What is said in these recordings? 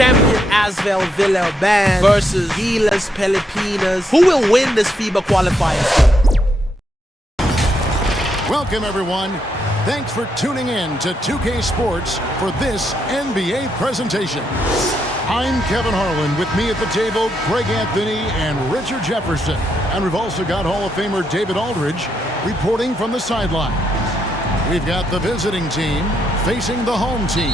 Champion Asvel Villeurbanne versus GILAS Pilipinas. Who will win this FIBA Qualifiers? Welcome, everyone. Thanks for tuning in to 2K Sports for this NBA presentation. I'm Kevin Harlan. With me at the table, Greg Anthony and Richard Jefferson. And we've also got Hall of Famer David Aldridge reporting from the sideline. We've got the visiting team facing the home team.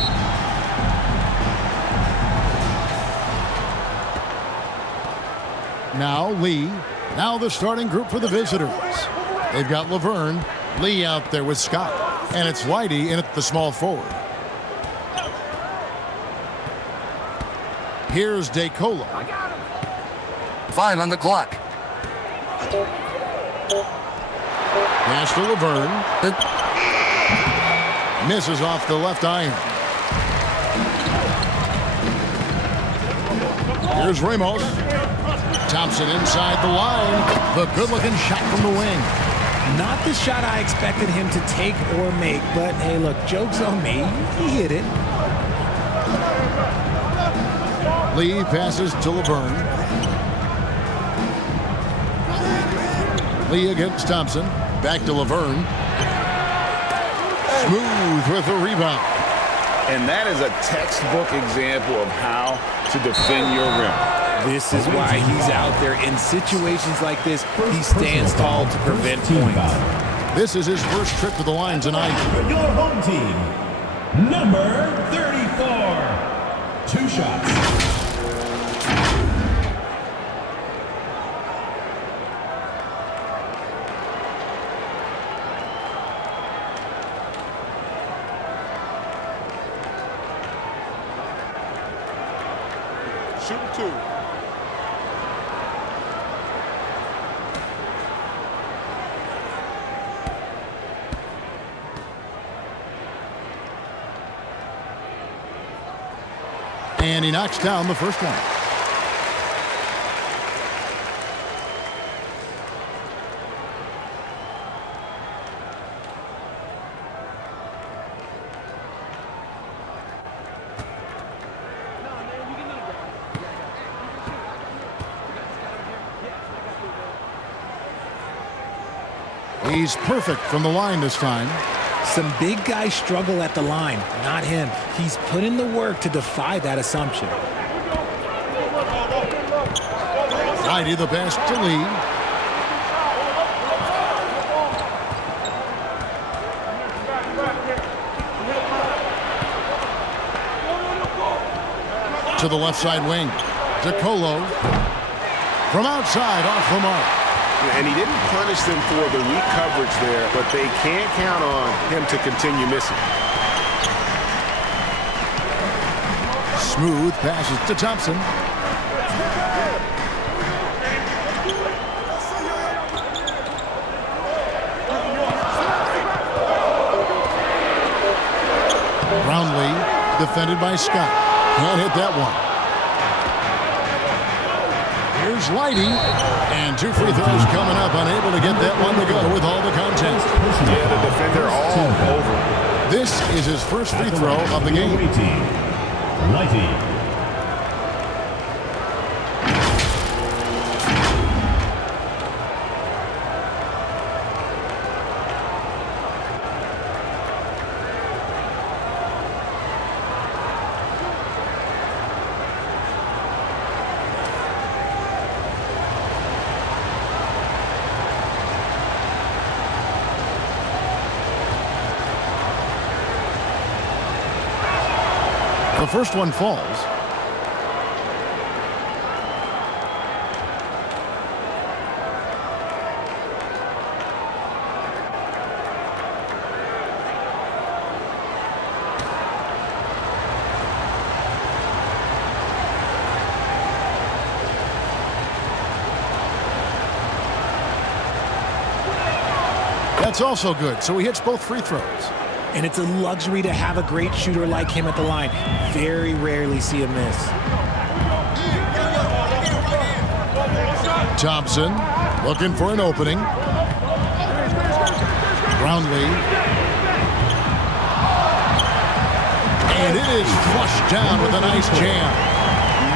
Now Lee. Now the starting group for the visitors. They've got Laverne, Lee out there with Scott. And it's Whitey in at the small forward. Here's DeColo. 5 on the clock. Pass to Laverne. Misses off the left iron. Here's Ramos. Thompson inside the line. The good-looking shot from the wing. Not the shot I expected him to take or make, but hey, look, joke's on me. He hit it. Lee passes to Laverne. Lee against Thompson. Back to Laverne. Smooth with the rebound. And that is a textbook example of how to defend your rim. This is why he's out there in situations like this. He stands tall to prevent points. This is his first trip to the line tonight. Your home team, number 34. 2 shots. Shoot 2. And he knocks down the first one. He's perfect from the line this time. Some big guys struggle at the line, not him. He's put in the work to defy that assumption. Whitey the pass to Lee. To the left side wing. DeColo. From outside, off the mark. And he didn't punish them for the weak coverage there, but they can't count on him to continue missing. Smooth passes to Thompson. Brownlee, defended by Scott. Can't hit that one. Here's Whitey, and 2 free throws coming up, unable to get that one to go with all the content. Yeah, the defender all over. This is his first free throw of the game. Whitey. The first one falls. That's also good, so he hits both free throws. And it's a luxury to have a great shooter like him at the line. Very rarely see a miss. Thompson looking for an opening. Brownlee. And it is flushed down with a nice jam.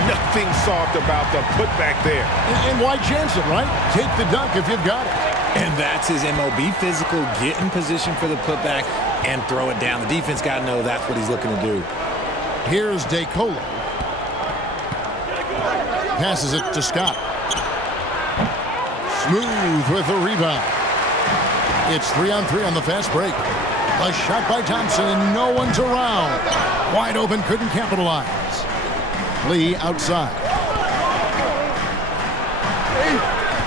nothing soft about the putback there. And why chance it, right? Take the dunk if you've got it. And that's his MO. Be physical, get in position for the putback, and throw it down. The defense got to know that's what he's looking to do. Here's DeColo. Passes it to Scott. Smooth with the rebound. It's 3-on-3 on the fast break. A shot by Thompson, and no one's around. Wide open, couldn't capitalize. Lee outside.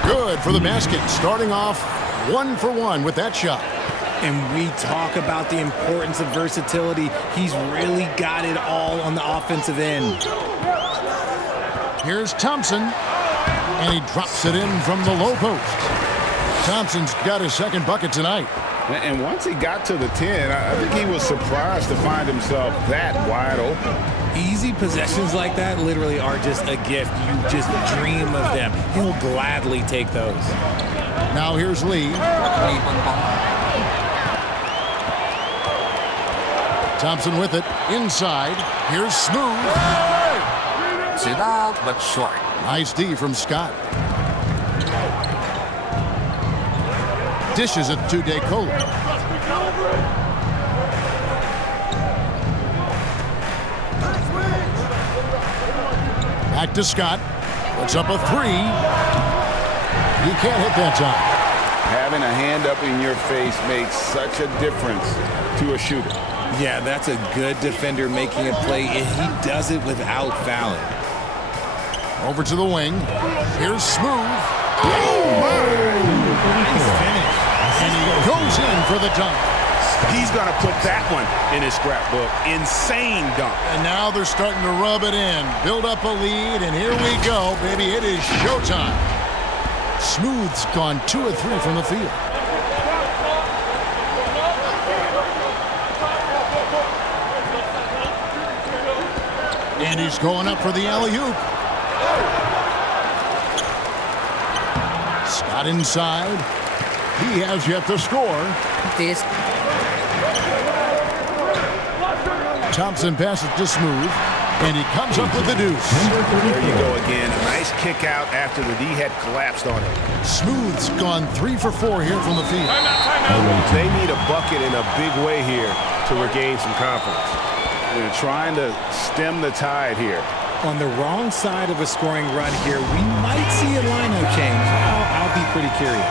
Good for the basket. Starting off 1 for 1 with that shot. And we talk about the importance of versatility. He's really got it all on the offensive end. Here's Thompson, and he drops it in from the low post. Thompson's got his second bucket tonight. And once he got to the 10, I think he was surprised to find himself that wide open. Easy possessions like that literally are just a gift. You just dream of them. He'll gladly take those. Now here's Lee. Thompson with it inside. Here's Smooth. Sit out, but short. Nice D from Scott. Dishes it to DeColo. Back to Scott. Puts up a 3. He can't hit that time. Having a hand up in your face makes such a difference to a shooter. Yeah, that's a good defender making a play, and he does it without fouling. Over to the wing. Here's Smooth. Nice finish. And he goes in for the dunk. He's going to put that one in his scrapbook. Insane dunk. And now they're starting to rub it in. Build up a lead, and here we go, baby. It is showtime. Smooth's gone 2 of 3 from the field. And he's going up for the alley-oop. Scott inside. He has yet to score. Thompson passes to Smooth, and he comes up with the deuce. There you go again. A nice kick out after the D had collapsed on it. Smooth's gone 3 for 4 here from the field. They need a bucket in a big way here to regain some confidence. They're trying to stem the tide here. On the wrong side of a scoring run here, we might see a lineup change. I'll be pretty curious.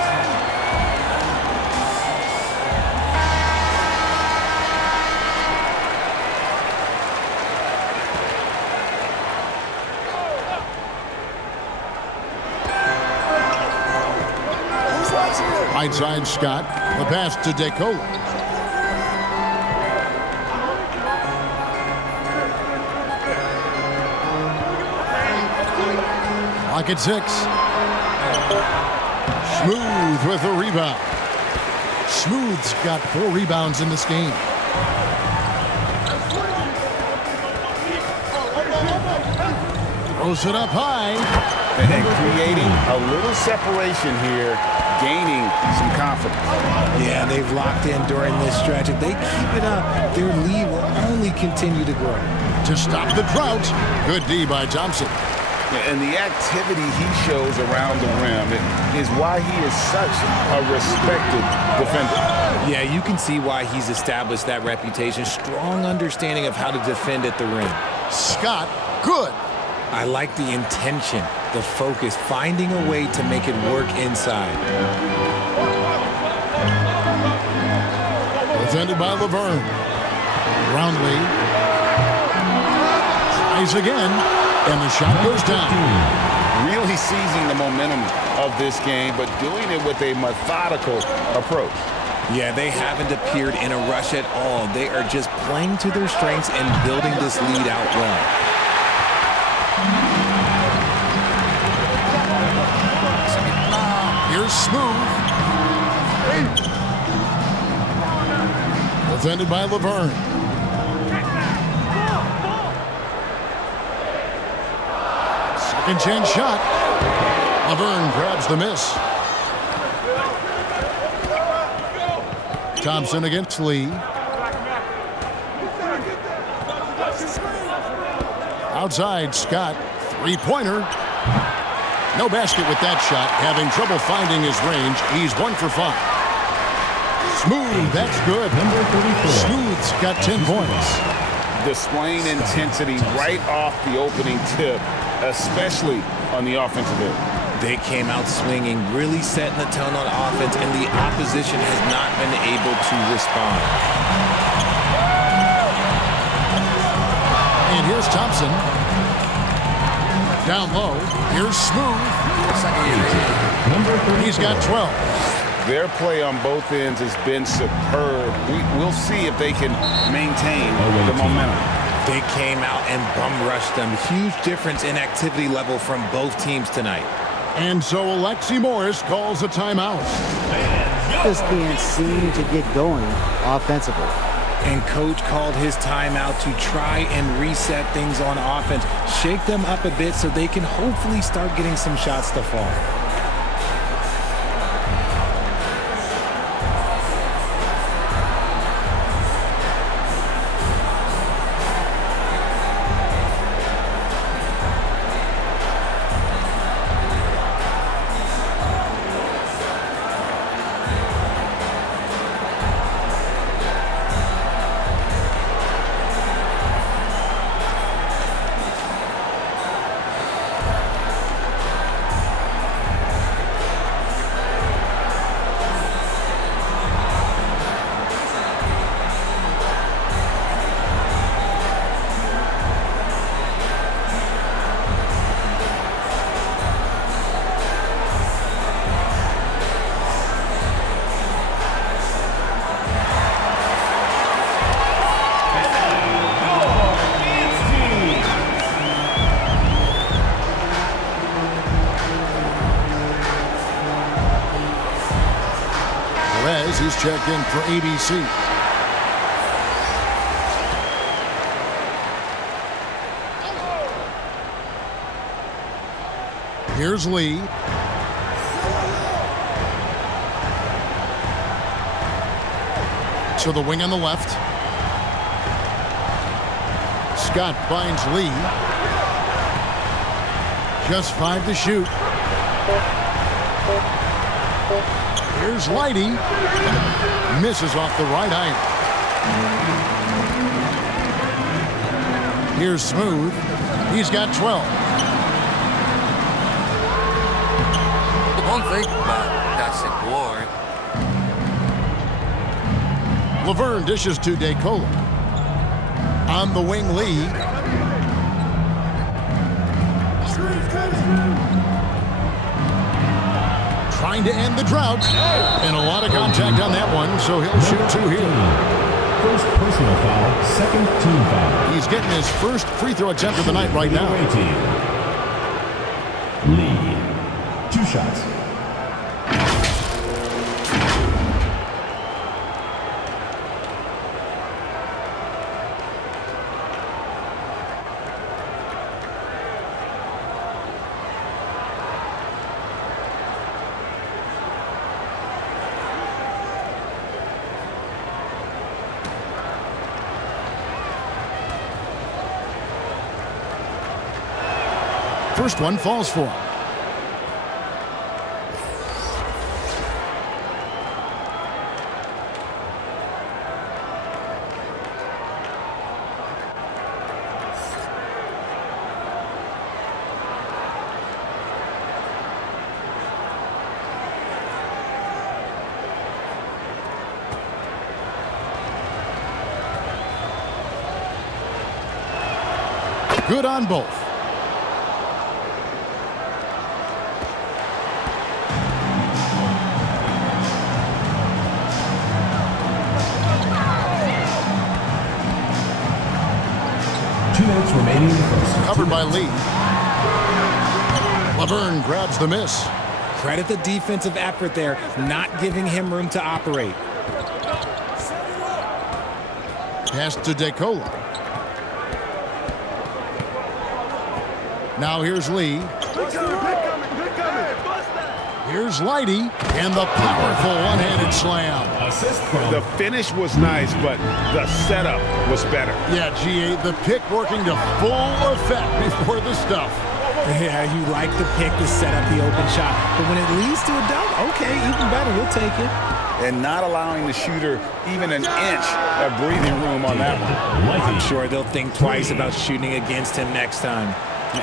Right side Scott. The pass to DeColo. Clock at 6. Smooth with a rebound. Smooth's got 4 rebounds in this game. Throws it up high. And creating a little separation here, gaining some confidence. Yeah, they've locked in during this stretch. If they keep it up, their lead will only continue to grow. To stop the drought. Good D by Thompson. And the activity he shows around the rim is why he is such a respected defender. Yeah, you can see why he's established that reputation. Strong understanding of how to defend at the rim. Scott, good. I like the intention, the focus, finding a way to make it work inside. Defended by Villeurbanne. Roundly. Tries again, and the shot goes down. Really seizing the momentum of this game, but doing it with a methodical approach. Yeah, they haven't appeared in a rush at all. They are just playing to their strengths and building this lead out well. Here's Smooth. Defended by Villeurbanne. Second chance shot. Villeurbanne grabs the miss. Thompson against Lee. Outside, Scott. Three-pointer. No basket with that shot. Having trouble finding his range. He's 1 for 5. Smooth, that's good. Number 34. Smooth's got 10 points. Displaying intensity right off the opening tip, especially on the offensive end. They came out swinging, really setting the tone on offense, and the opposition has not been able to respond. And here's Thompson. Down low. Here's Smooth. Number 34. He's got 12. Their play on both ends has been superb. We'll see if they can maintain the momentum. They came out and bum rushed them. Huge difference in activity level from both teams tonight. And so Alexi Morris calls a timeout. Just can't seem to get going offensively. And coach called his timeout to try and reset things on offense, shake them up a bit so they can hopefully start getting some shots to fall. He's checked in for ABC. Here's Lee. To the wing on the left. Scott finds Lee. Just 5 to shoot. Here's Lighty. Misses off the right iron. Here's Smooth. He's got 12. Don't think, but that's it, war. Laverne dishes to DeCola. On the wing, Lee. Trying to end the drought. And a lot of contact on that one, so he'll shoot 2 here. First personal foul, second team foul. He's getting his first free throw attempt of the night right now. PBA team. Lee. 2 shots. First one falls for him. Good on both. Remaining in the first. Covered by Lee. Laverne grabs the miss. Credit the defensive effort there, not giving him room to operate. Pass to DeCola. Now here's Lee. Here's Lighty. And the powerful one-handed slam. Assist from The finish was nice, but the setup was better. Yeah, GA, the pick working to full effect before the stuff. Yeah, you like the pick to set up the open shot. But when it leads to a dunk, okay, even better. He'll take it. And not allowing the shooter even an inch of breathing room on that one. I'm sure they'll think twice about shooting against him next time.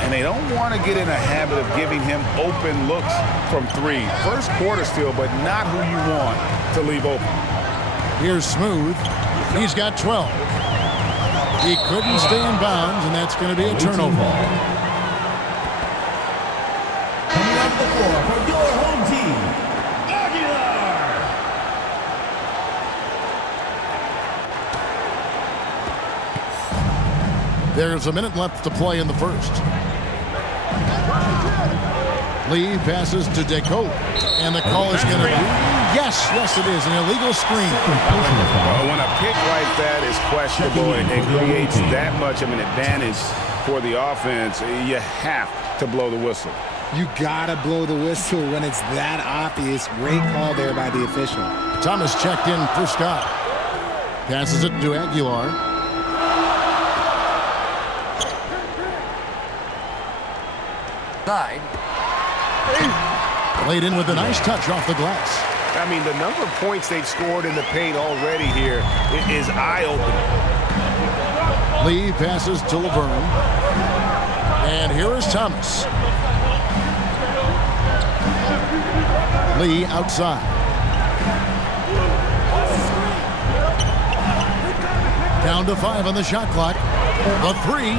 And they don't want to get in a habit of giving him open looks from three. First quarter still, but not who you want to leave open. Here's Smooth. He's got 12. He couldn't stay in bounds, and that's going to be a turnover. Coming off the floor for your home team, Aguilar. There's a minute left to play in the first. Lee passes to Deco, and the call is going to be, yes, it is, an illegal screen. Well, when a pick like that is questionable and it creates that much of an advantage for the offense, you have to blow the whistle. You gotta blow the whistle when it's that obvious. Great call there by the official. Thomas checked in for Scott. Passes it to Aguilar. Side. Played in with a nice touch off the glass. I mean, the number of points they've scored in the paint already here is eye-opening. Lee passes to Laverne. And here is Thomas. Lee outside. Down to 5 on the shot clock. The three.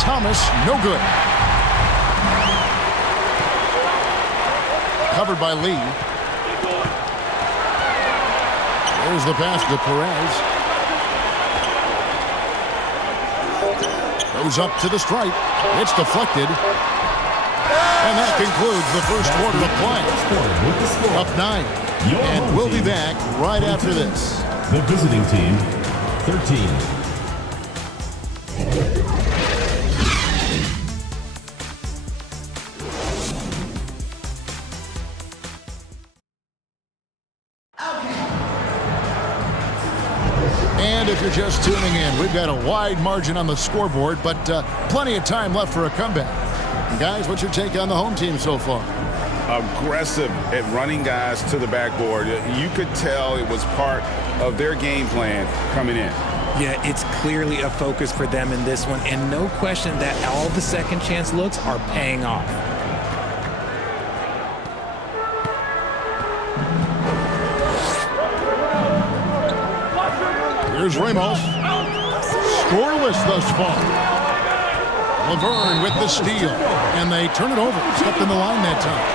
Thomas, no good. Covered by Lee. There's the pass to Perez. Goes up to the stripe. It's deflected. And that concludes the first quarter of play. Up 9. And we'll be back right after this. The visiting team, 13. And if you're just tuning in, we've got a wide margin on the scoreboard, but plenty of time left for a comeback. Guys, what's your take on the home team so far? Aggressive at running guys to the backboard. You could tell it was part of their game plan coming in. Yeah, it's clearly a focus for them in this one, and no question that all the second chance looks are paying off. Here's Ramos. Scoreless thus far. Laverne with the steal. And they turn it over. Stepped in the line that time.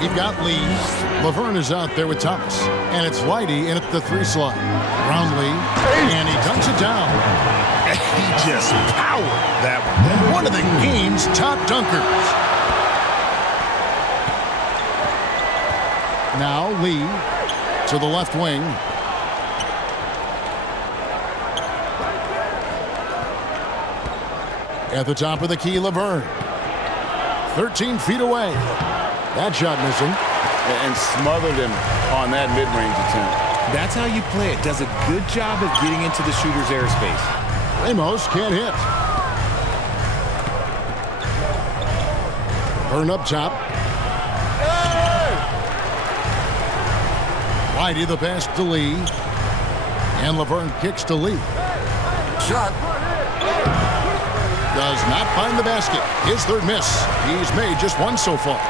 We've got Lee. Laverne is out there with Thomas. And it's Whitey in at the 3 slot. Roundly. And he dunks it down. He just powered that one of the game's top dunkers. Now Lee to the left wing. At the top of the key, Laverne. 13 feet away. That shot missing. And smothered him on that mid-range attempt. That's how you play it. Does a good job of getting into the shooter's airspace. Ramos can't hit. Burn up top. Whitey the pass to Lee. And Laverne kicks to Lee. Shot. Does not find the basket. His third miss. He's made just one so far.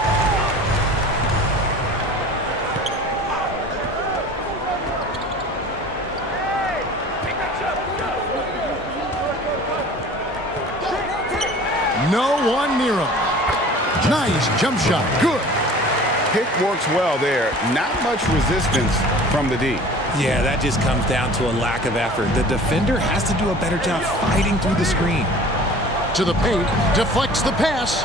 No one near him. Nice jump shot. Good. Pick works well there. Not much resistance from the D. Yeah, that just comes down to a lack of effort. The defender has to do a better job fighting through the screen. To the paint. Deflects the pass.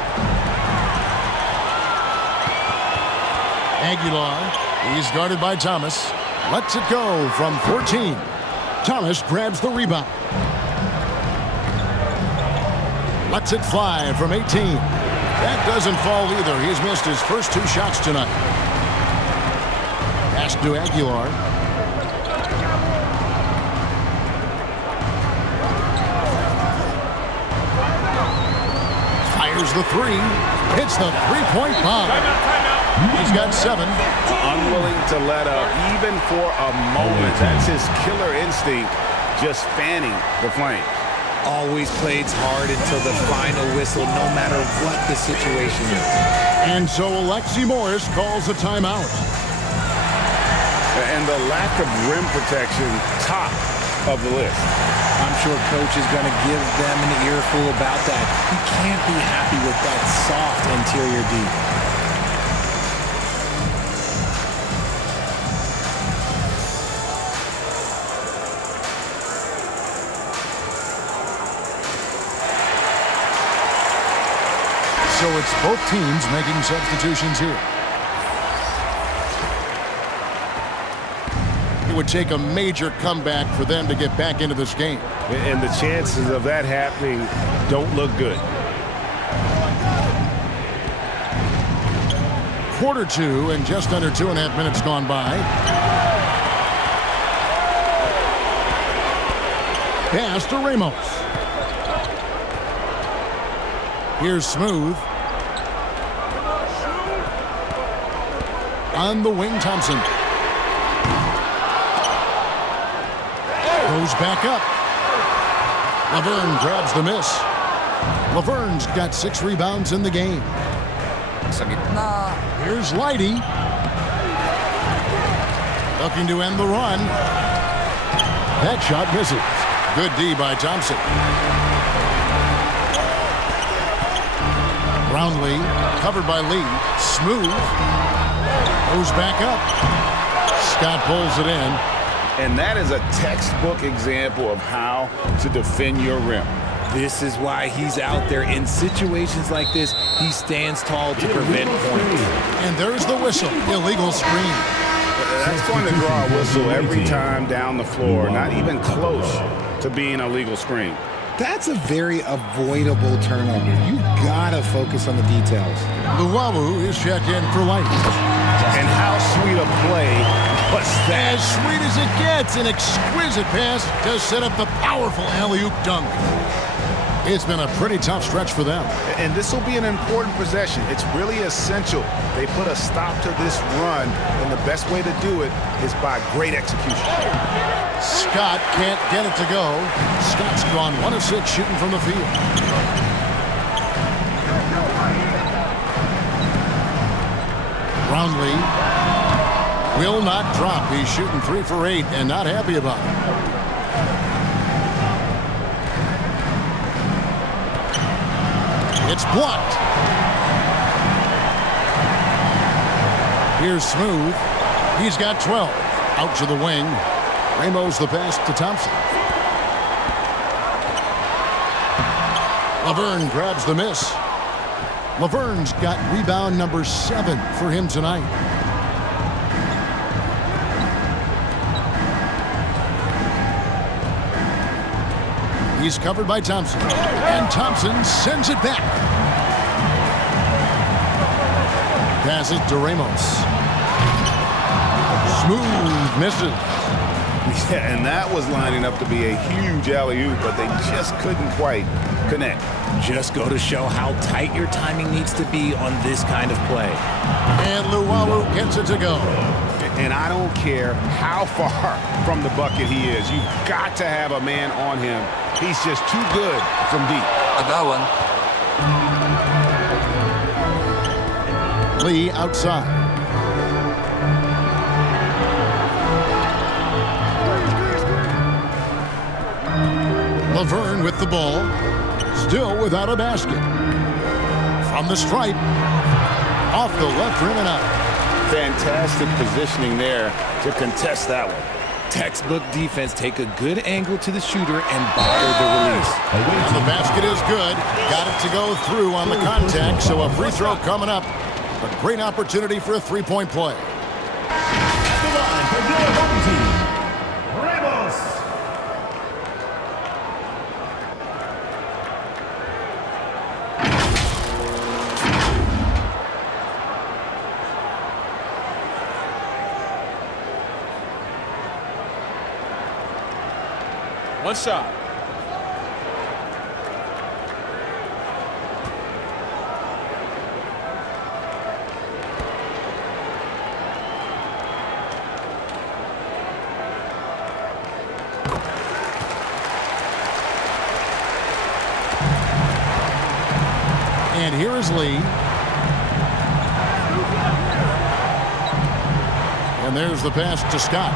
Aguilar. He's guarded by Thomas. Lets it go from 14. Thomas grabs the rebound. Lets it fly from 18. That doesn't fall either. He's missed his first 2 shots tonight. Pass to Aguilar. Fires the 3. Hits the 3-point bomb. He's got 7. Unwilling to let up even for a moment. That's his killer instinct, just fanning the flame. Always plays hard until the final whistle, no matter what the situation is. And so Alexi Morris calls a timeout. And the lack of rim protection, top of the list. I'm sure coach is going to give them an earful about that. You can't be happy with that soft interior D. So it's both teams making substitutions here. It would take a major comeback for them to get back into this game. And the chances of that happening don't look good. Quarter 2 and just under 2.5 minutes gone by. Pass to Ramos. Here's Smooth. On the wing, Thompson. Goes back up. Laverne grabs the miss. Laverne's got 6 rebounds in the game. Sa gitna. Here's Leidy. Looking to end the run. That shot misses. Good D by Thompson. Brownlee, covered by Lee. Smooth. Goes back up. Scott pulls it in. And that is a textbook example of how to defend your rim. This is why he's out there. In situations like this, he stands tall to prevent points. And there's the whistle. Illegal screen. That's going to draw a whistle every time down the floor. Not even close to being a legal screen. That's a very avoidable turnover. You gotta focus on the details. Luwawu is checked in for light. And how sweet a play was that? As sweet as it gets, an exquisite pass to set up the powerful alley-oop dunk. It's been a pretty tough stretch for them. And this will be an important possession. It's really essential they put a stop to this run, and the best way to do it is by great execution. Scott can't get it to go. Scott's gone 1 of 6 shooting from the field. Brownlee will not drop. He's shooting 3 for 8 and not happy about it. It's blocked. Here's Smooth. He's got 12. Out to the wing. Ramos the pass to Thompson. Laverne grabs the miss. Laverne's got rebound number 7 for him tonight. He's covered by Thompson. And Thompson sends it back. Passes to Ramos. Smooth misses. Yeah, and that was lining up to be a huge alley-oop, but they just couldn't quite connect. Just go to show how tight your timing needs to be on this kind of play. And Luwawu gets it to go. And I don't care how far from the bucket he is. You've got to have a man on him. He's just too good from deep. Agawan. Lee outside. Laverne with the ball. Still without a basket. From the stripe. Off the left rim and out. Fantastic positioning there to contest that one. Textbook defense. Take a good angle to the shooter and bother the release. And the basket is good. Got it to go through on the contact, so a free throw coming up. A great opportunity for a three-point play. The line for your home team, Ramos. One shot. And here is Lee. And there's the pass to Scott.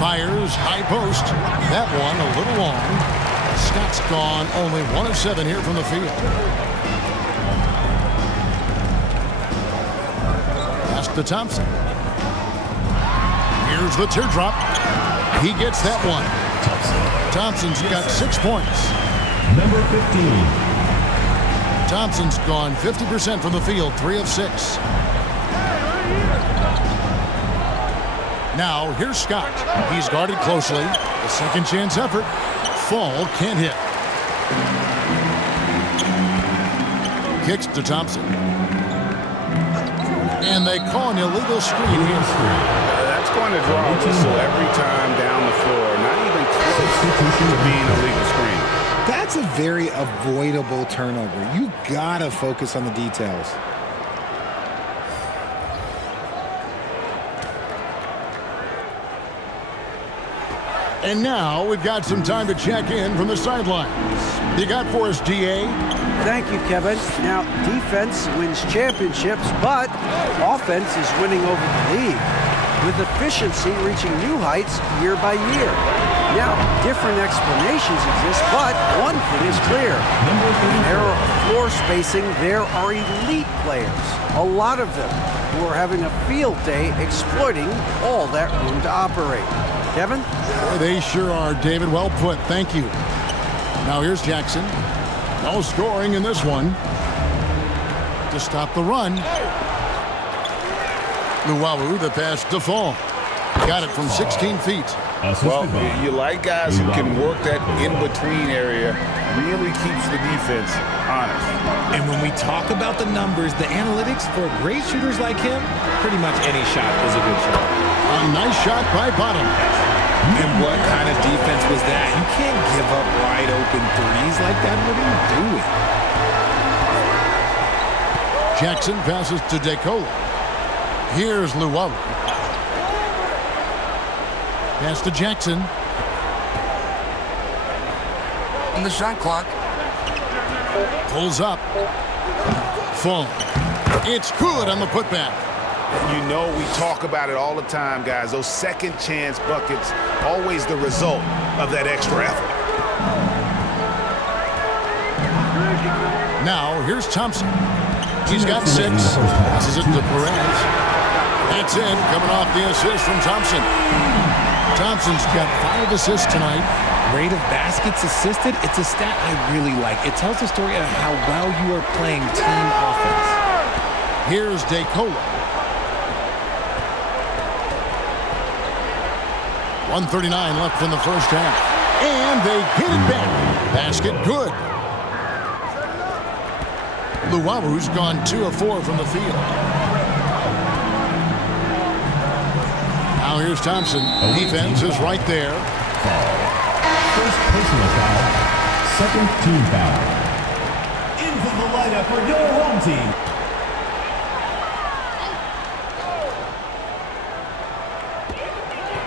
Fires, high post. That one a little long. Scott's gone only 1 of 7 here from the field. Pass to Thompson. Here's the teardrop. He gets that one. Thompson's got 6 points. Number 15. Thompson's gone 50% from the field, 3 of 6. Now, here's Scott. He's guarded closely. A second chance effort. Fall can't hit. Kicks to Thompson. And they call an illegal screen here. That's going to draw a whistle every time down the floor. Not even close to being a legal screen. That's a very avoidable turnover. You gotta focus on the details. And now we've got some time to check in from the sidelines. You got for us, DA? Thank you, Kevin. Now, defense wins championships, but offense is winning over the league, with efficiency reaching new heights year by year. Now, different explanations exist, but one thing is clear. In the era of floor spacing, there are elite players, a lot of them, who are having a field day exploiting all that room to operate. Kevin? They sure are, David. Well put. Thank you. Now here's Jackson. No scoring in this one. To stop the run. Luwawu, the pass to Fall. Got it from 16 feet. Well, you like guys who can work that in-between area. Really keeps the defense honest. And when we talk about the numbers, the analytics for great shooters like him, pretty much any shot is a good shot. A nice shot by Bottom. And what kind of defense was that? You can't give up wide open threes like that. What are you doing? Jackson passes to DeCola. Here's Luwawu. Pass to Jackson. On the shot clock. Pulls up. Fall. It's good on the putback. You know we talk about it all the time, guys. Those second chance buckets, always the result of that extra effort. Now, here's Thompson. He's got 6. Passes it to Perez. That's it, coming off the assist from Thompson. Thompson's got 5 assists tonight. Rate of baskets assisted, it's a stat I really like. It tells the story of how well you are playing team offense. Here's DeCola. 1:39 left in the first half. And they hit it back. Basket good. Luwawu's gone 2 of 4 from the field. Now here's Thompson. Defense is right there. First personal foul. Second team foul. Into the lineup for your home team.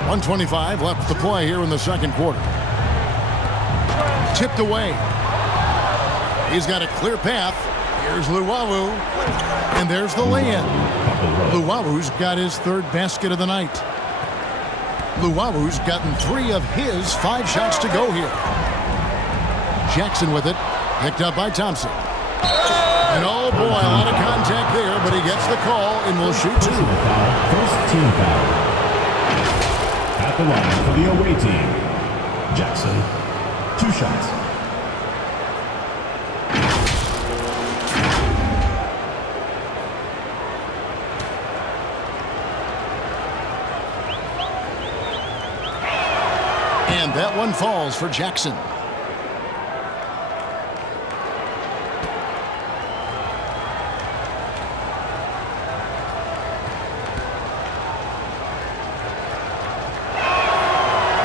.125 left to play here in the second quarter. Tipped away. He's got a clear path. Here's Luwawu. And there's the lay-in. Luwawu's got his 3rd basket of the night. Luwawu's gotten 3 of his 5 shots to go here. Jackson with it. Picked up by Thompson. And oh boy, a lot of contact there, but he gets the call and will shoot 2. First team foul. At the line for the away team, Jackson, 2 shots. And that one falls for Jackson.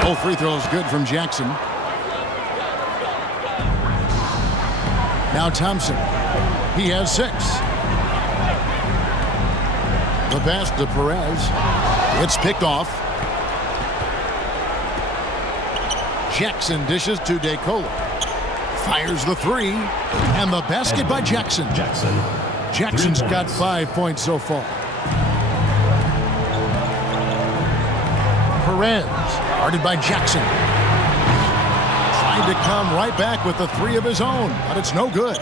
Both free throws good from Jackson. Now Thompson. He has 6. The pass to Perez. It's picked off. Jackson dishes to DeColo. Fires the 3. And the basket by Jackson. Jackson's got 5 points so far. Perez, guarded by Jackson. Trying to come right back with the 3 of his own, but it's no good.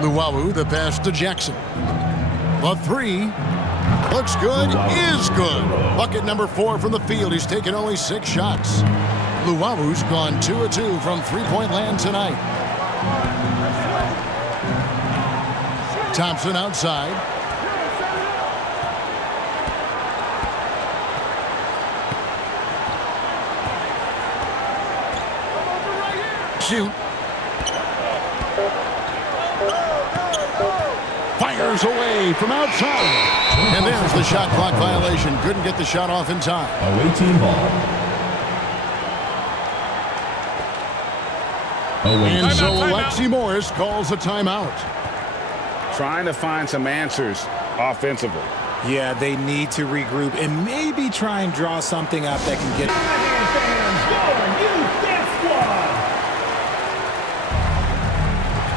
Luwawu, the pass to Jackson. The 3 looks good, is good. Bucket number 4 from the field. He's taken only 6 shots. Luwawu's gone 2 of 2 from three-point land tonight. Thompson outside. Shoot. Fires away from outside. And there's the shot clock violation. Couldn't get the shot off in time. Away team ball. And so Alexi Morris calls a timeout. Trying to find some answers offensively. Yeah, they need to regroup and maybe try and draw something up that can get...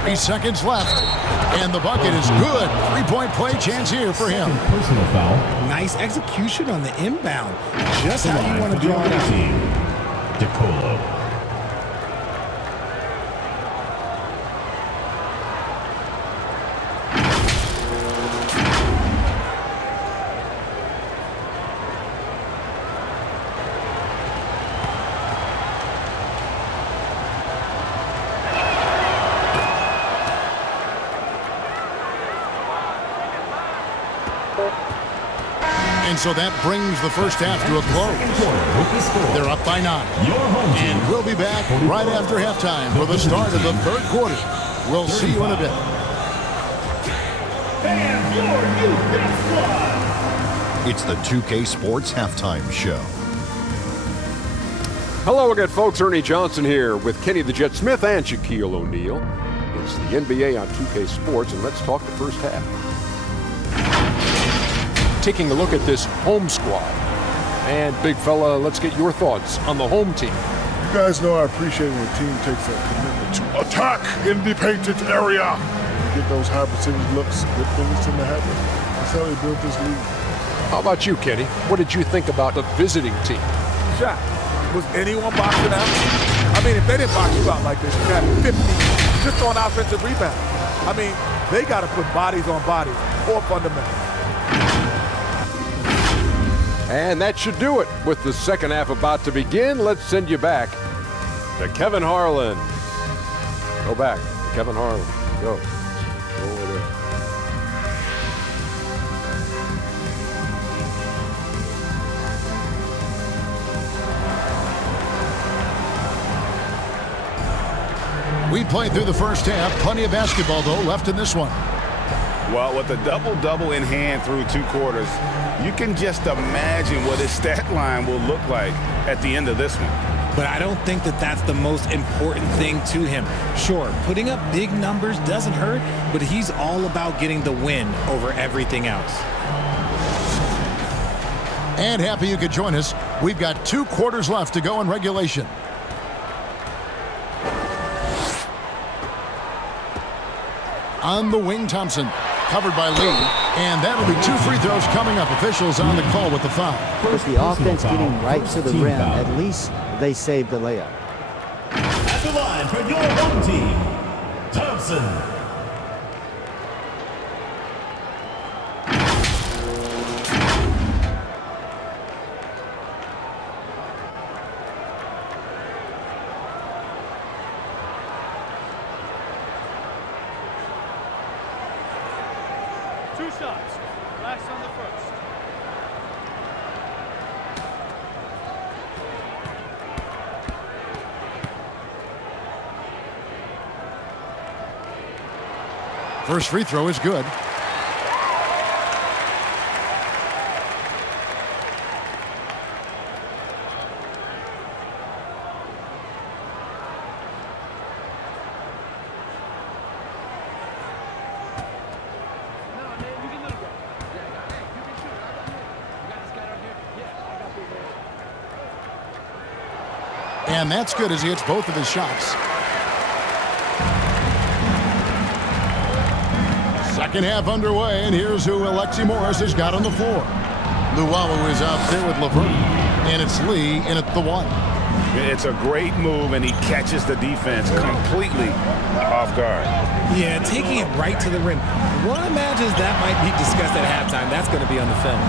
3 seconds left. And the bucket is good. 3-point play chance here for him. Personal foul. Nice execution on the inbound. Just how you want to draw it out. DeColo. And so that brings the first half to a close. They're up by 9. And we'll be back right after halftime for the start of the third quarter. We'll see you in a bit. It's the 2K Sports Halftime Show. Hello again, folks. Ernie Johnson here with Kenny the Jet Smith and Shaquille O'Neal. It's the NBA on 2K Sports, and let's talk the first half. Taking a look at this home squad. And big fella, let's get your thoughts on the home team. You guys know I appreciate when a team takes that commitment to attack in the painted area. Get those high percentage looks. Good things tend to happen. That's how they built this league. How about you, Kenny? What did you think about the visiting team? Shot. Was anyone boxing out? I mean, if they didn't box you out like this, you got 50 just on offensive rebound. I mean, they got to put bodies on bodies, or fundamentals. And that should do it. With the second half about to begin, let's send you back to Kevin Harlan. Go back to Kevin Harlan. Go. Go over there. We played through the first half. Plenty of basketball, though, left in this one. Well, with a double-double in hand through 2 quarters, you can just imagine what his stat line will look like at the end of this one. But I don't think that that's the most important thing to him. Sure, putting up big numbers doesn't hurt, but he's all about getting the win over everything else. And happy you could join us. We've got 2 quarters left to go in regulation. On the wing, Thompson. Covered by Lee. And that'll be 2 free throws coming up. Officials on the call with the foul. With the offense getting right to the rim, at least they saved the layup. At the line for your home team, Thompson. Shots. Last on the first. First free throw is good. And that's good as he hits both of his shots. Second half underway, and here's who Alexi Morris has got on the floor. Luwawu is out there with Laverne, and it's Lee in at the 1. It's a great move, and he catches the defense completely off guard. Yeah, taking it right to the rim. One imagines that might be discussed at halftime. That's going to be on the film.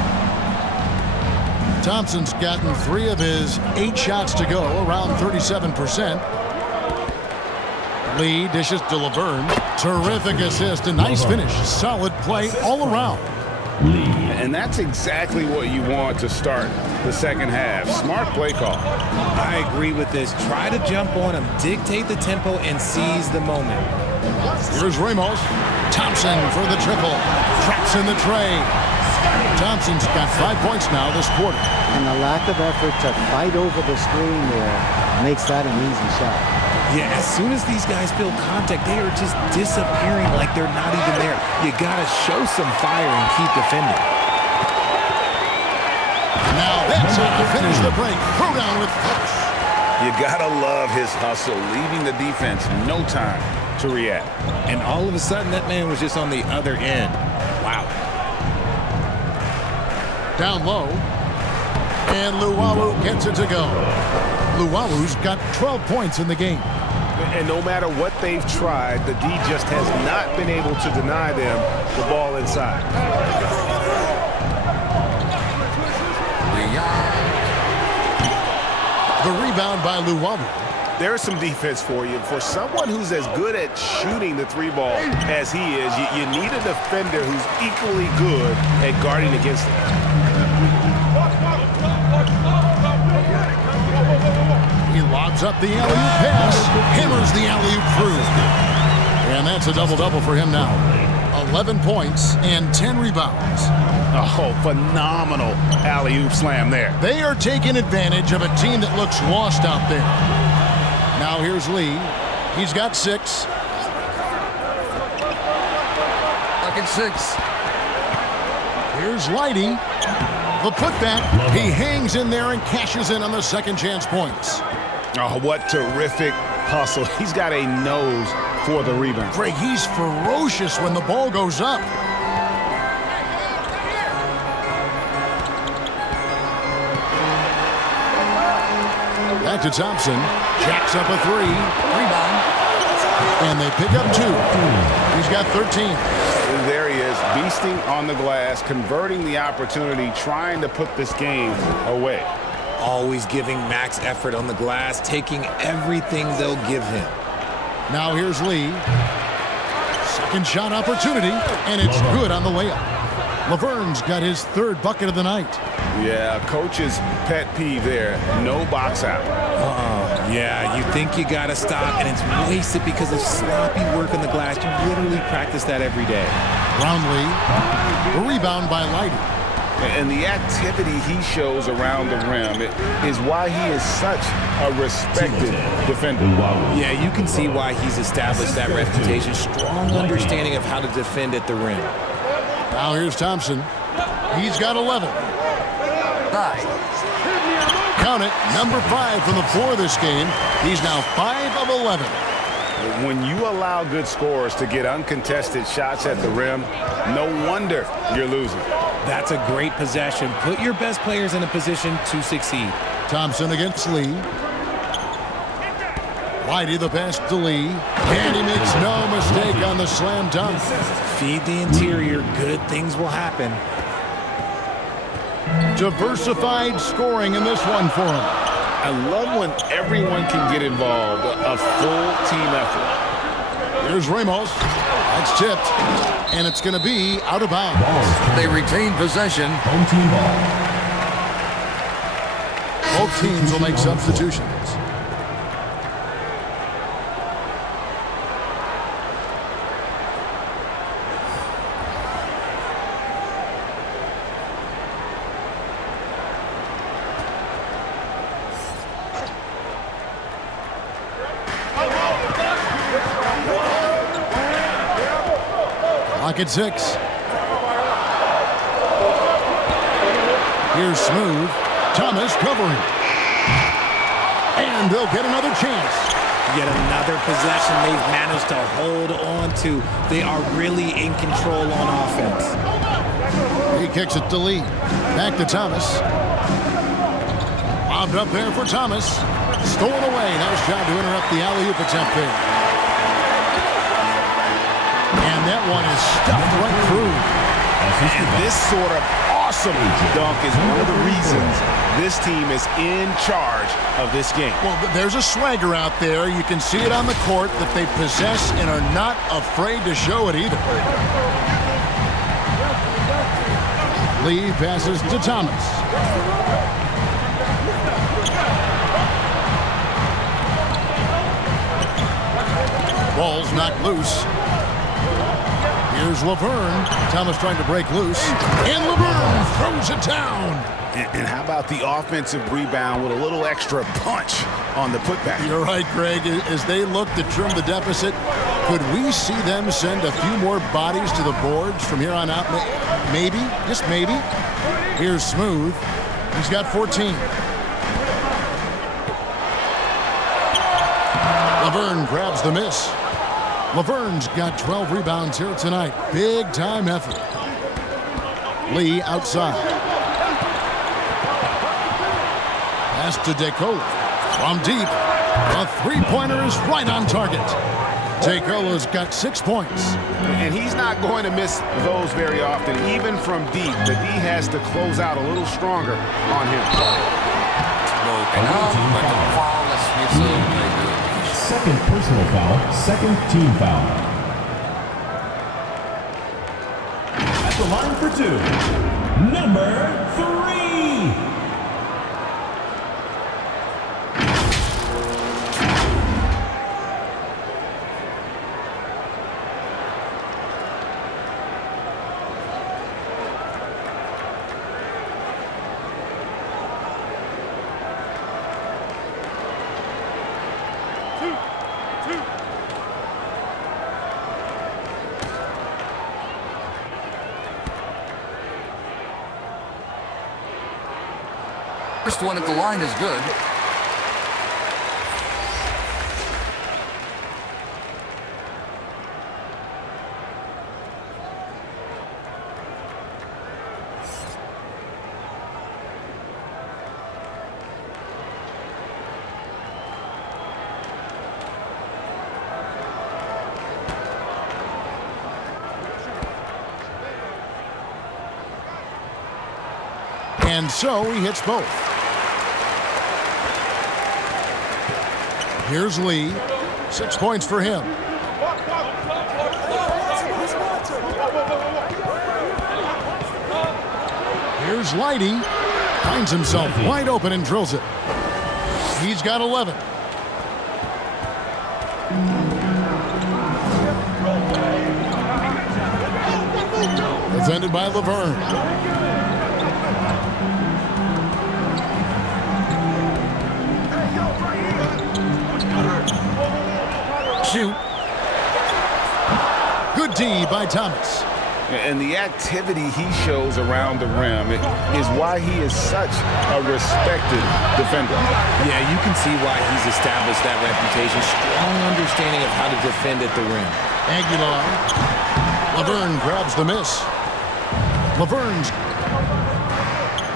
Thompson's gotten 3 of his 8 shots to go, around 37%. Lee dishes to Laverne. Terrific assist, a nice finish. Solid play all around. And that's exactly what you want to start the second half. Smart play call. I agree with this. Try to jump on him, dictate the tempo, and seize the moment. Here's Ramos. Thompson for the triple. Traps in the tray. Thompson's got 5 points now this quarter. And the lack of effort to fight over the screen there makes that an easy shot. Yeah, as soon as these guys feel contact, they are just disappearing like they're not even there. You got to show some fire and keep defending. Now that's how to finish the break. Throw down with force. You got to love his hustle, leaving the defense no time to react. And all of a sudden, that man was just on the other end. Wow. Down low. And Luwawu gets it to go. Luwawu's got 12 points in the game. And no matter what they've tried, the D just has not been able to deny them the ball inside. The rebound by Luwawu. There's some defense for you. For someone who's as good at shooting the 3 ball as he is, you need a defender who's equally good at guarding against it. He lobs up the alley-oop pass, hammers the alley-oop through. And that's a double-double for him now. 11 points and 10 rebounds. Oh, phenomenal alley-oop slam there. They are taking advantage of a team that looks lost out there. Now here's Lee. He's got 6. Bucket 6. Here's Leidy. The putback. He hangs in there and cashes in on the second chance points. Oh, what terrific hustle. He's got a nose for the rebound. Greg, he's ferocious when the ball goes up. Back to Thompson. Jacks up a 3. Rebound. And they pick up 2. He's got 13. There he is, beasting on the glass, converting the opportunity, trying to put this game away. Always giving max effort on the glass, taking everything they'll give him. Now here's Lee. Second shot opportunity, and it's good on the layup. Laverne's got his 3rd bucket of the night. Yeah, coach's pet peeve there. No box out. Yeah, you think you got to stop, and it's wasted because of sloppy work on the glass. You literally practice that every day. Brownlee, a rebound by Leidy. And the activity he shows around the rim is why he is such a respected defender. Yeah, you can see why he's established that reputation. Strong understanding of how to defend at the rim. Now here's Thompson. He's got 11. 5. Count it, number 5 from the floor this game. He's now 5 of 11. When you allow good scorers to get uncontested shots at the rim, no wonder you're losing. That's a great possession. Put your best players in a position to succeed. Thompson against Lee. Leidy the pass to Lee. And he makes no mistake on the slam dunk. Feed the interior. Good things will happen. Diversified scoring in this one for him. I love when everyone can get involved, a full team effort. Here's Ramos. That's tipped. And it's going to be out of bounds. They retain possession. Home team ball. Both teams will make substitutions. Clock at 6. Here's Smooth. Thomas covering. And they'll get another chance. Yet another possession they've managed to hold on to. They are really in control on offense. He kicks it to Lee. Back to Thomas. Lobbed up there for Thomas. Stolen away. Nice job to interrupt the alley-oop attempt there. And that one is stuffed right through. And this sort of awesome dunk is one of the reasons this team is in charge of this game. Well, there's a swagger out there. You can see it on the court that they possess and are not afraid to show it either. Lee passes to Thomas. Ball's knocked loose. Here's Laverne. Thomas trying to break loose. And Laverne throws it down. And how about the offensive rebound with a little extra punch on the putback? You're right, Greg. As they look to trim the deficit, could we see them send a few more bodies to the boards from here on out? Maybe, just maybe. Here's Smooth. He's got 14. Laverne grabs the miss. Laverne's got 12 rebounds here tonight. Big time effort. Lee outside. Pass to DeCola. From deep. A three-pointer is right on target. DeCola's got 6 points. And he's not going to miss those very often, even from deep. The D has to close out a little stronger on him. Second personal foul, second team foul. At the line for two, number 3. First one at the line is good. And so he hits both. Here's Lee. 6 points for him. Here's Leidy. Finds himself wide open and drills it. He's got 11. Defended by Laverne. Shoot. Good D by Thomas. And the activity he shows around the rim is why he is such a respected defender. Yeah, you can see why he's established that reputation. Strong understanding of how to defend at the rim. Aguilar. Laverne grabs the miss. Laverne's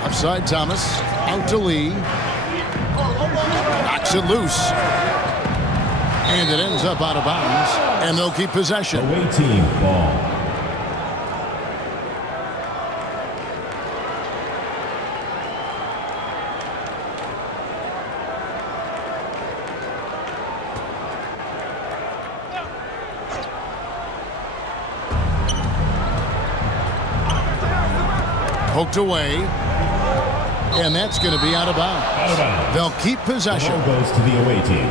offside Thomas. Out to Lee. Knocks it loose. And it ends up out of bounds, and they'll keep possession. Away team ball. Poked away, and that's going to be out of bounds. Out of bounds. They'll keep possession. The ball goes to the away team.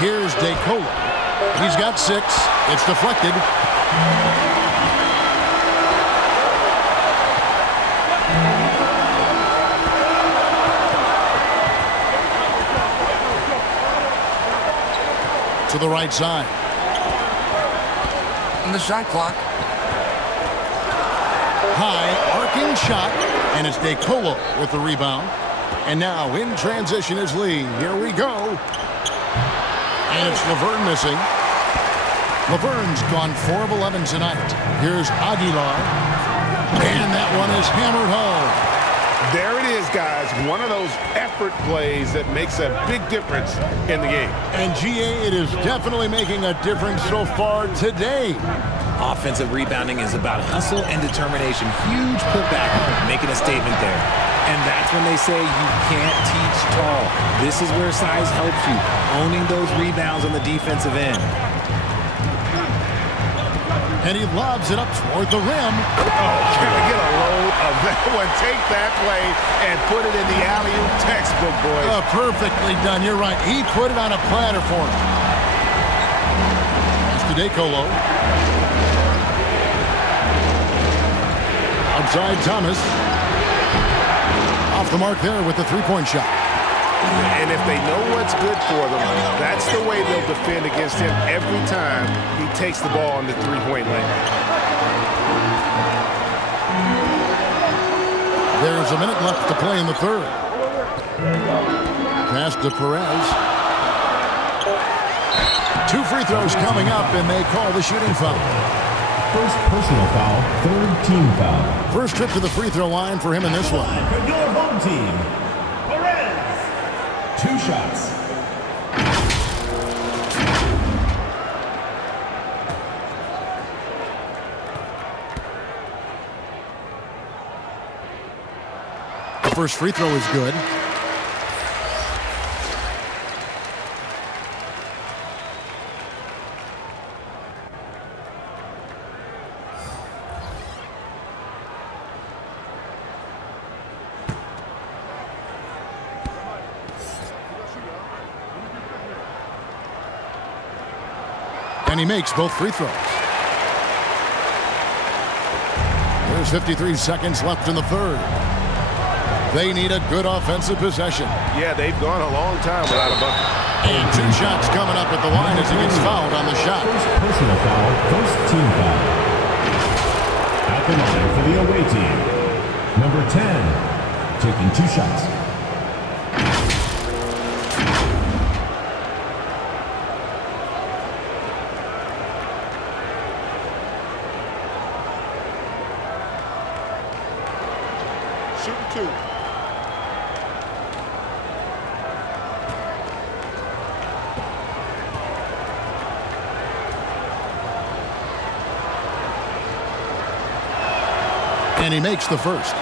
Here's DeCola. He's got 6. It's deflected. to the right side. And the shot clock. High arcing shot, and it's DeColo with the rebound. And now in transition is Lee. Here we go. And it's Laverne missing. Laverne's gone 4 of 11 tonight. Here's Aguilar. And that one is hammered home. There it is, guys. One of those effort plays that makes a big difference in the game. And GA, it is definitely making a difference so far today. Offensive rebounding is about hustle and determination. Huge putback, making a statement there. And that's when they say you can't teach tall. This is where size helps you, owning those rebounds on the defensive end. And he lobs it up toward the rim. Oh, can I get a load of that one? Take that play and put it in the alley-oop textbook, boys. Perfectly done. You're right. He put it on a platter for him. It's to DeColo. Outside Thomas. Off the mark there with the three-point shot. And if they know what's good for them, that's the way they'll defend against him every time he takes the ball in the three-point lane. There's a minute left to play in the third. Pass to Perez. 2 free throws coming up, and they call the shooting foul. First personal foul, third team foul. First trip to the free throw line for him in this one. For your home team, Perez. 2 shots. The first free throw is good. And he makes both free throws. There's 53 seconds left in the third. They need a good offensive possession. Yeah, they've gone a long time without a bucket. And 2 shots coming up at the line as he gets fouled on the shot. First personal foul, first team foul. At the line for the away team, number 10, taking 2 shots. Shooting 2. And he makes the first.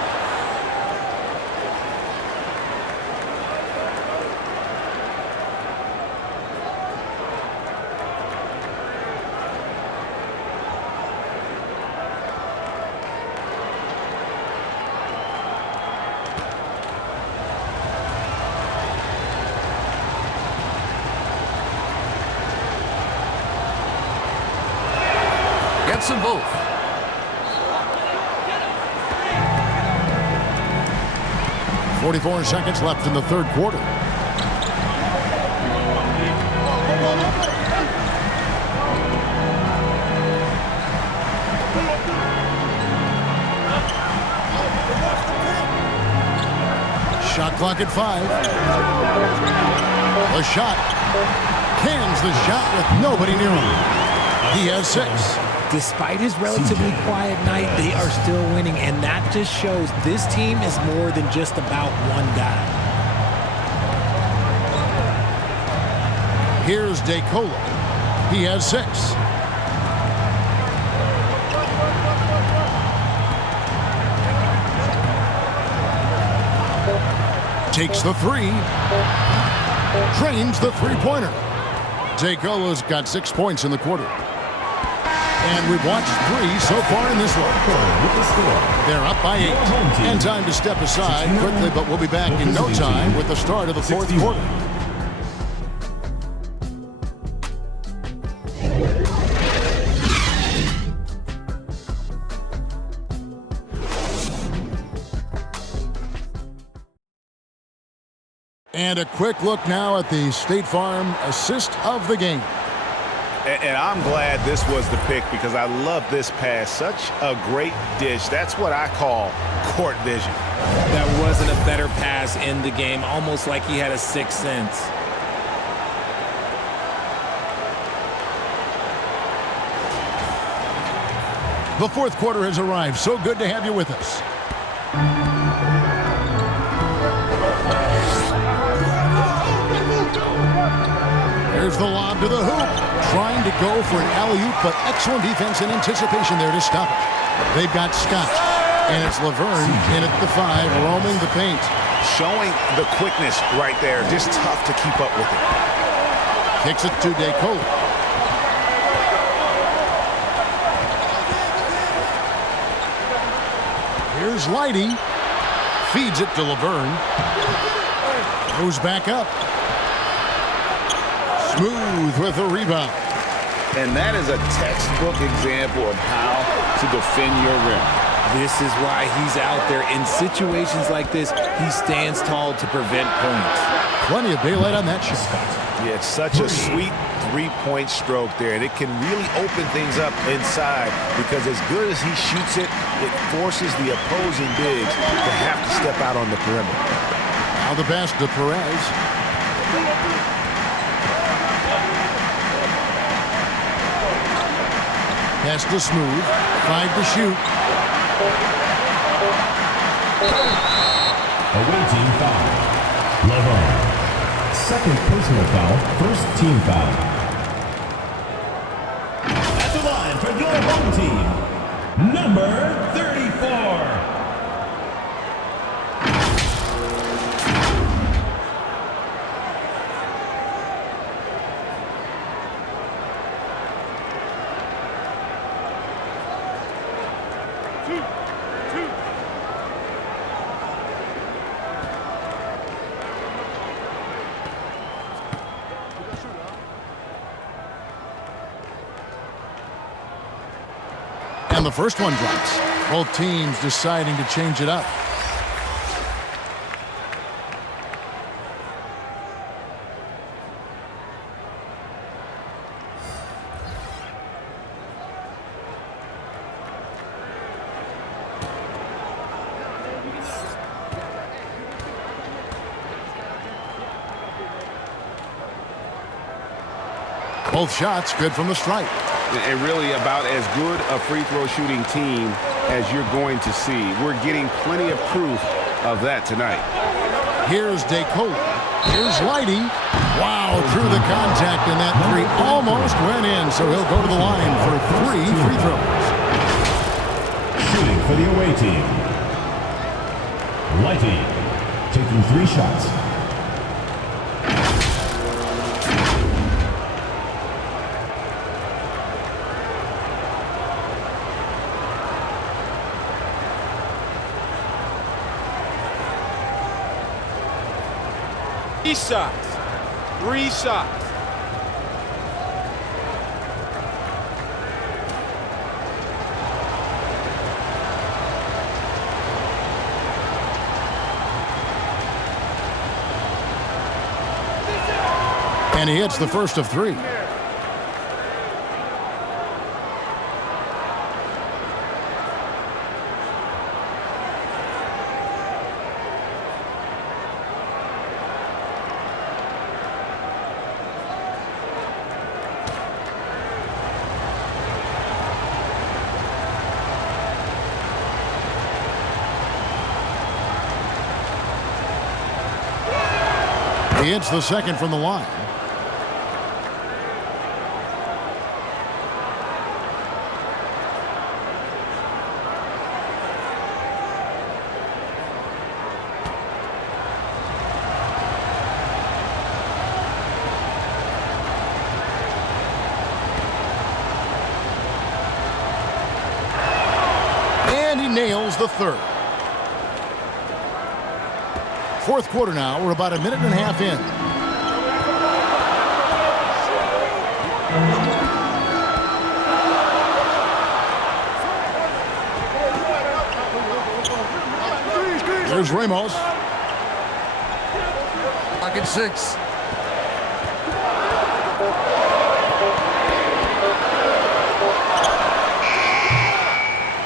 Gets them both. 44 seconds left in the third quarter. Shot clock at 5. The shot. Cans the shot with nobody near him. He has 6. Despite his relatively quiet night, they are still winning, and that just shows this team is more than just about one guy. Here's DeColo. He has 6. Takes the 3. Trains the three-pointer. DeColo's got 6 points in the quarter. And we've watched 3 so far in this one. They're up by 8. And time to step aside quickly, but we'll be back in no time with the start of the fourth quarter. And a quick look now at the State Farm assist of the game. And I'm glad this was the pick because I love this pass. Such a great dish. That's what I call court vision. That wasn't a better pass in the game, almost like he had a sixth sense. The fourth quarter has arrived. So good to have you with us. There's the lob to the hoop. Trying to go for an alley-oop, but excellent defense and anticipation there to stop it. They've got Scott, and it's Laverne in at the 5, roaming the paint. Showing the quickness right there. Just tough to keep up with it. Kicks it to DeCole. Here's Lighty. Feeds it to Laverne. Goes back up. Smooth with a rebound. And that is a textbook example of how to defend your rim. This is why he's out there. In situations like this, he stands tall to prevent points. Plenty of daylight on that shot. Yeah, it's such a sweet three-point stroke there, and it can really open things up inside because as good as he shoots it, it forces the opposing bigs to have to step out on the perimeter. Now the pass to Perez. Pass to Smooth. 5 to shoot. Away team foul. Laverne. Second personal foul. First team foul. At the line for your home team, number 34. And the first one drops. Both teams deciding to change it up. Both shots good from the stripe. And really about as good a free throw shooting team as you're going to see. We're getting plenty of proof of that tonight. Here's DeCole. Here's Lighty. Wow, through the contact, and that three almost went in, so he'll go to the line for 3 free throws. Shooting for the away team. Lighty taking 3 shots. Shots. 3 shots. And he hits the first of 3. He hits the second from the line. And he nails the third. Fourth quarter now. We're about a minute and a half in. There's Ramos. Pocket 6.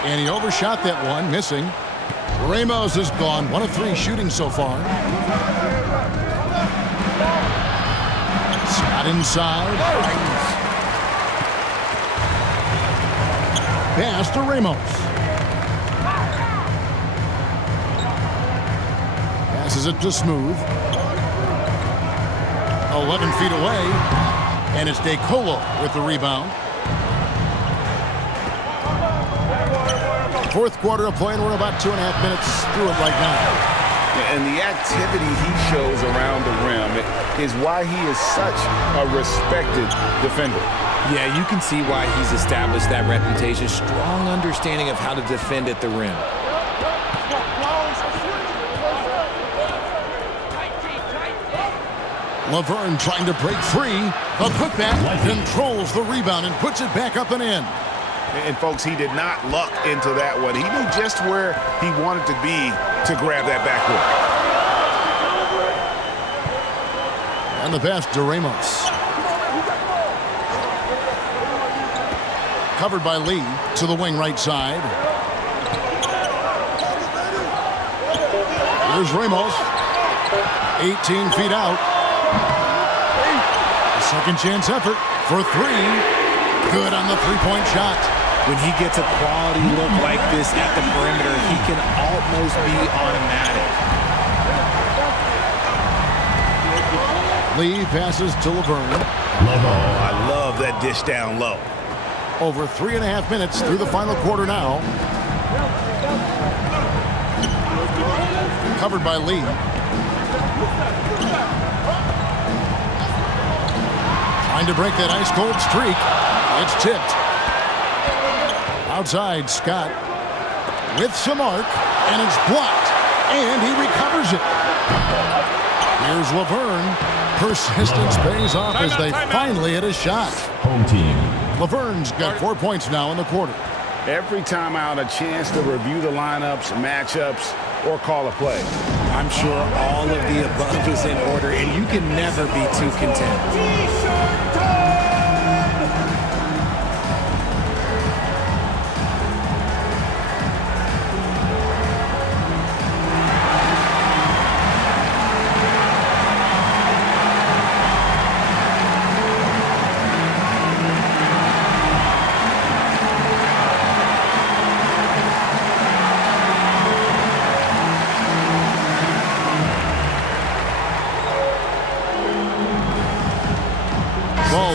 And he overshot that one, missing. Ramos is gone. 1 of 3 shooting so far. Scott inside. Pass to Ramos. Passes it to Smooth. 11 feet away. And it's DeColo with the rebound. Fourth quarter of play, and we're about 2.5 minutes through it right now. And the activity he shows around the rim is why he is such a respected defender. Yeah, you can see why he's established that reputation. Strong understanding of how to defend at the rim. Laverne trying to break free. The putback controls the rebound and puts it back up and in. And folks, he did not luck into that one. He knew just where he wanted to be to grab that backboard. And the pass to Ramos. Covered by Lee to the wing right side. Here's Ramos. 18 feet out. A second chance effort for 3. Good on the three-point shot. When he gets a quality look like this at the perimeter, he can almost be automatic. Lee passes to Laverne. I love that dish down low. Over 3.5 minutes through the final quarter now. Covered by Lee. Trying to break that ice-cold streak. It's tipped. Outside, Scott with some arc, and it's blocked, and he recovers it. Here's Laverne. Persistence pays off as they finally hit a shot. Home team. Laverne's got 4 points now in the quarter. Every time out, a chance to review the lineups, matchups, or call a play. I'm sure all of the above is in order, and you can never be too content.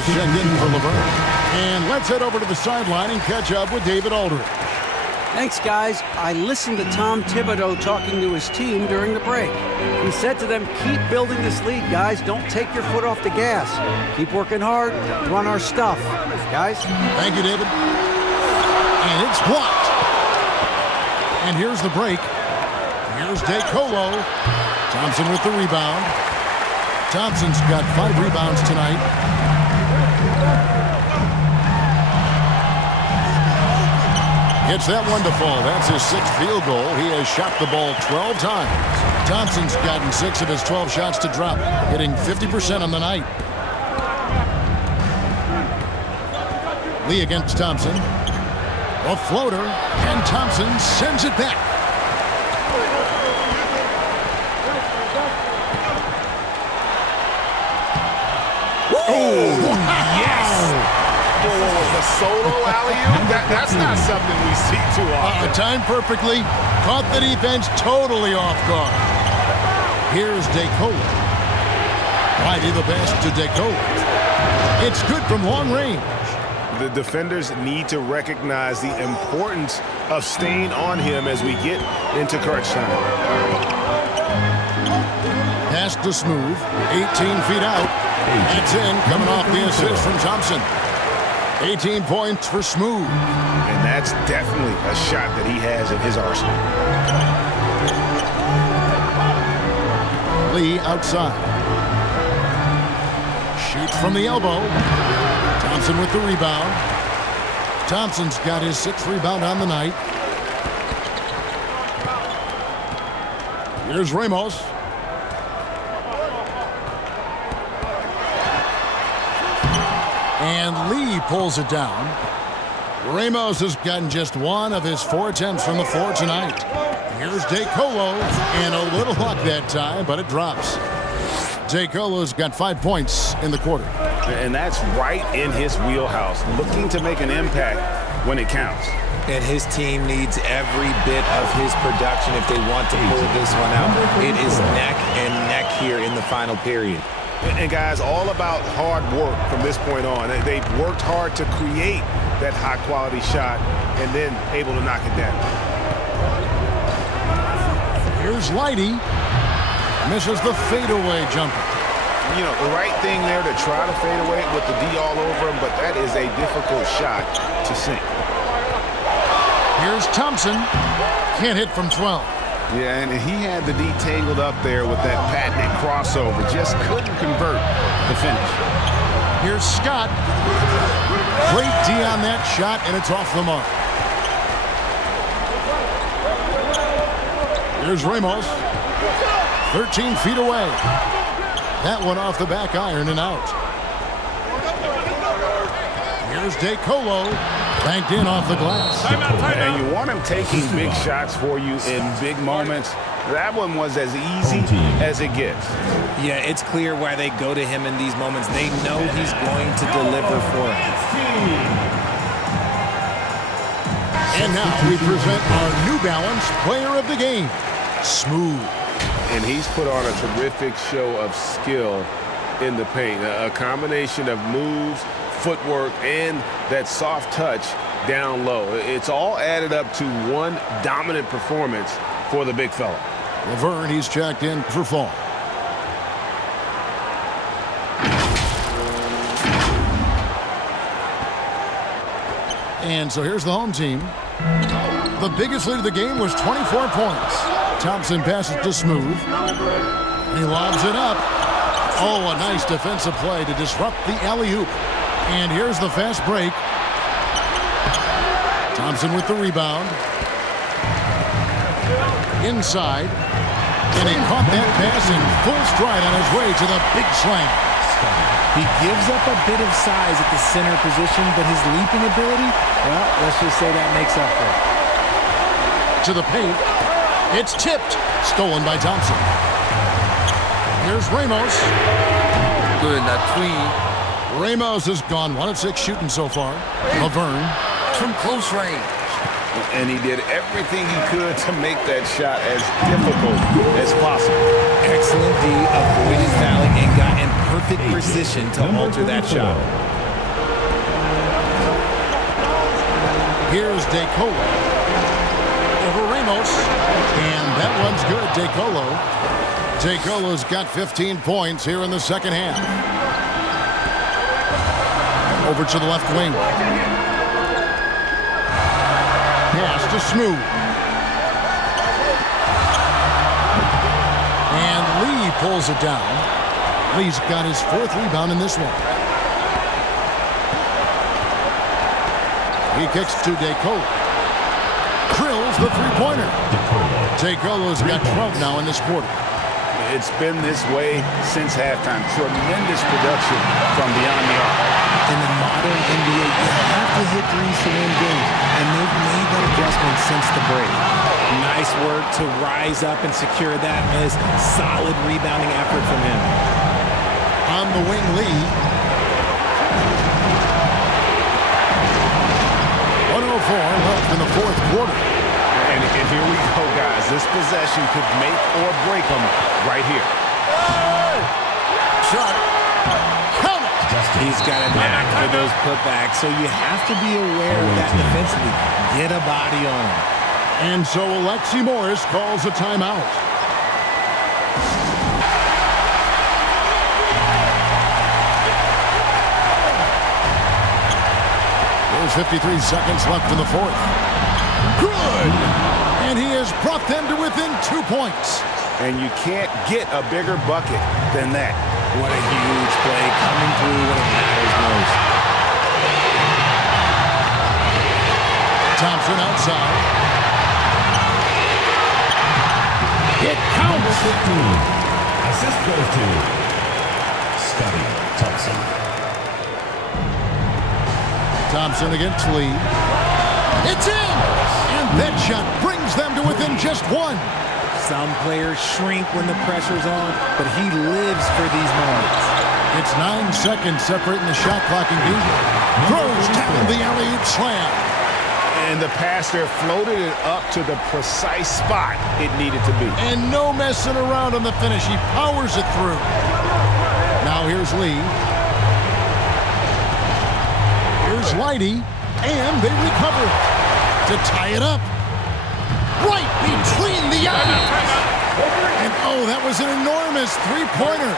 Check in for Laverne. And let's head over to the sideline and catch up with David Aldridge. Thanks, guys. I listened to Tom Thibodeau talking to his team during the break. He said to them, keep building this lead, guys. Don't take your foot off the gas. Keep working hard. Run our stuff. Guys? Thank you, David. And it's blocked. And here's the break. Here's DeColo. Thompson with the rebound. Thompson's got 5 rebounds tonight. Gets that one to fall. That's his 6th field goal. He has shot the ball 12 times. Thompson's gotten 6 of his 12 shots to drop, hitting 50% on the night. Lee against Thompson. A floater, and Thompson sends it back. Oh, yes! The solo alley-oop? That's not something we see too often. Timed perfectly. Caught the defense totally off guard. Here's DeColo. Righty the pass to DeColo. It's good from long range. The defenders need to recognize the importance of staying on him as we get into crunch time. Pass to Smooth. 18 feet out. That's in, coming off the assist from Thompson. 18 points for Smooth. And that's definitely a shot that he has in his arsenal. Lee outside. Shoots from the elbow. Thompson with the rebound. Thompson's got his 6th rebound on the night. Here's Ramos. And Lee pulls it down. Ramos has gotten just one of his 4 attempts from the floor tonight. Here's DeColo, and a little luck that time, but it drops. DeColo's got 5 points in the quarter. And that's right in his wheelhouse, looking to make an impact when it counts. And his team needs every bit of his production if they want to pull this one out. It is neck and neck here in the final period. And guys, all about hard work from this point on. They've worked hard to create that high-quality shot and then able to knock it down. Here's Leidy. Misses the fadeaway jumper. You know, the right thing there to try to fade away with the D all over him, but that is a difficult shot to sink. Here's Thompson. Can't hit from 12. Yeah, and he had the D tangled up there with that patented crossover. Just couldn't convert the finish. Here's Scott. Great D on that shot, and it's off the mark. Here's Ramos. 13 feet away. That one off the back iron and out. Here's DeColo. Banked in off the glass. And you want him taking big shots for you in big moments. That one was as easy as it gets. Yeah, it's clear why they go to him in these moments. They know he's going to deliver for them. And now we present our New Balance Player of the Game, Smooth. And he's put on a terrific show of skill in the paint. A combination of moves, footwork, and that soft touch down low. It's all added up to one dominant performance for the big fella. Laverne, he's checked in for fall. And so here's the home team. The biggest lead of the game was 24 points. Thompson passes to Smooth. He lobs it up. Oh, a nice defensive play to disrupt the alley-oop. And here's the fast break. Thompson with the rebound. Inside. And he caught that pass in full stride on his way to the big slam. He gives up a bit of size at the center position, but his leaping ability, well, let's just say that makes up for it. To the paint. It's tipped. Stolen by Thompson. Here's Ramos. Good, that three. Ramos has gone 1 of 6 shooting so far. Laverne. From close range. And he did everything he could to make that shot as difficult as possible. Excellent D, avoided fouling, and got in perfect position to alter that shot. Here's DeColo. Over Ramos. And that one's good, DeColo. DeColo's got 15 points here in the second half. Over to the left wing. Pass to Smooth. And Lee pulls it down. Lee's got his 4th rebound in this one. He kicks to DeColo. Drills the three-pointer. DeColo's got 12 now in this quarter. It's been this way since halftime. Tremendous production from beyond the arc. In the modern NBA, you have to hit threes to win games, and they've made that adjustment since the break. Nice work to rise up and secure that miss. Solid rebounding effort from him. On the wing, Lee. 1:04 left in the 4th quarter. And here we go, guys. This possession could make or break them right here. Shot. Count it. He's got a knack for those putbacks, so you have to be aware of that defensively. Get a body on him. And so Alexi Morris calls a timeout. There's 53 seconds left in the 4th. Good! And he has brought them to within 2 points. And you can't get a bigger bucket than that. What a huge play coming through when it matters most. Thompson outside. It counts. 15. Assist goes to Scotty Thompson. Thompson against Lee. It's in! And that shot brings them to within just one. Some players shrink when the pressure's on, but he lives for these moments. It's 9 seconds separating the shot clock and Ginebra throws down the alley-oop slam. And the pass there floated it up to the precise spot it needed to be. And no messing around on the finish. He powers it through. Now here's Lee. Here's Leidy. And they recover to tie it up. Right between the eyes. And oh, that was an enormous three-pointer.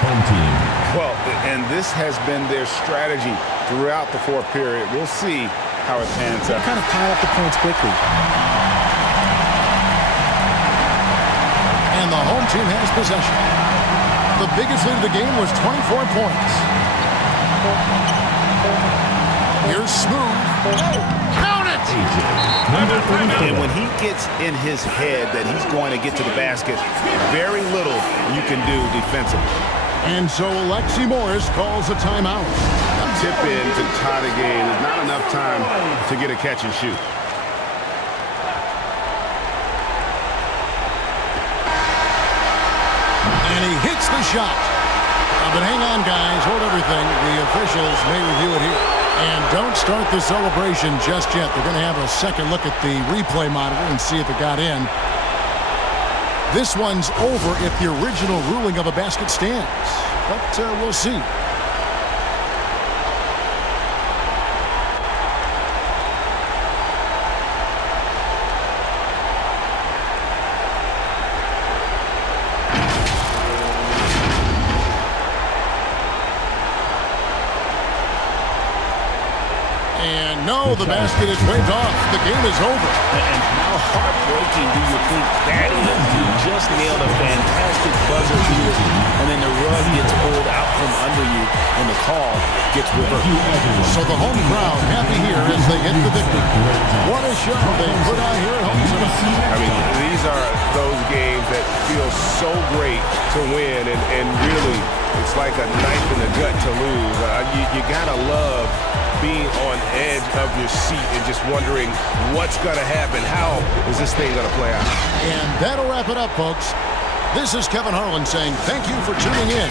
Well, and this has been their strategy throughout the fourth period. We'll see how it pans out. Kind of pile up the points quickly. And the home team has possession. The biggest lead of the game was 24 points. Here's Smooth. Count it! And when he gets in his head that he's going to get to the basket, very little you can do defensively. And so Alexi Morris calls a timeout. Tip in to tie the game. There's not enough time to get a catch and shoot. And he hits the shot. But hang on, guys. Hold everything. The officials may review it here. And don't start the celebration just yet. They're going to have a second look at the replay monitor and see if it got in. This one's over if the original ruling of a basket stands. But we'll see. No, the basket is waved off. The game is over. And how heartbreaking do you think that is? You just nailed a fantastic buzzer beater, and then the rug gets pulled out from under you, and the call gets reversed. So the home crowd happy here as they hit the victory. What a show they put on here at home tonight. I mean, these are those games that feel so great to win, and really, it's like a knife in the gut to lose. You gotta love being on edge of your seat and just wondering what's going to happen. How is this thing going to play out? And that'll wrap it up, folks. This is Kevin Harlan saying thank you for tuning in.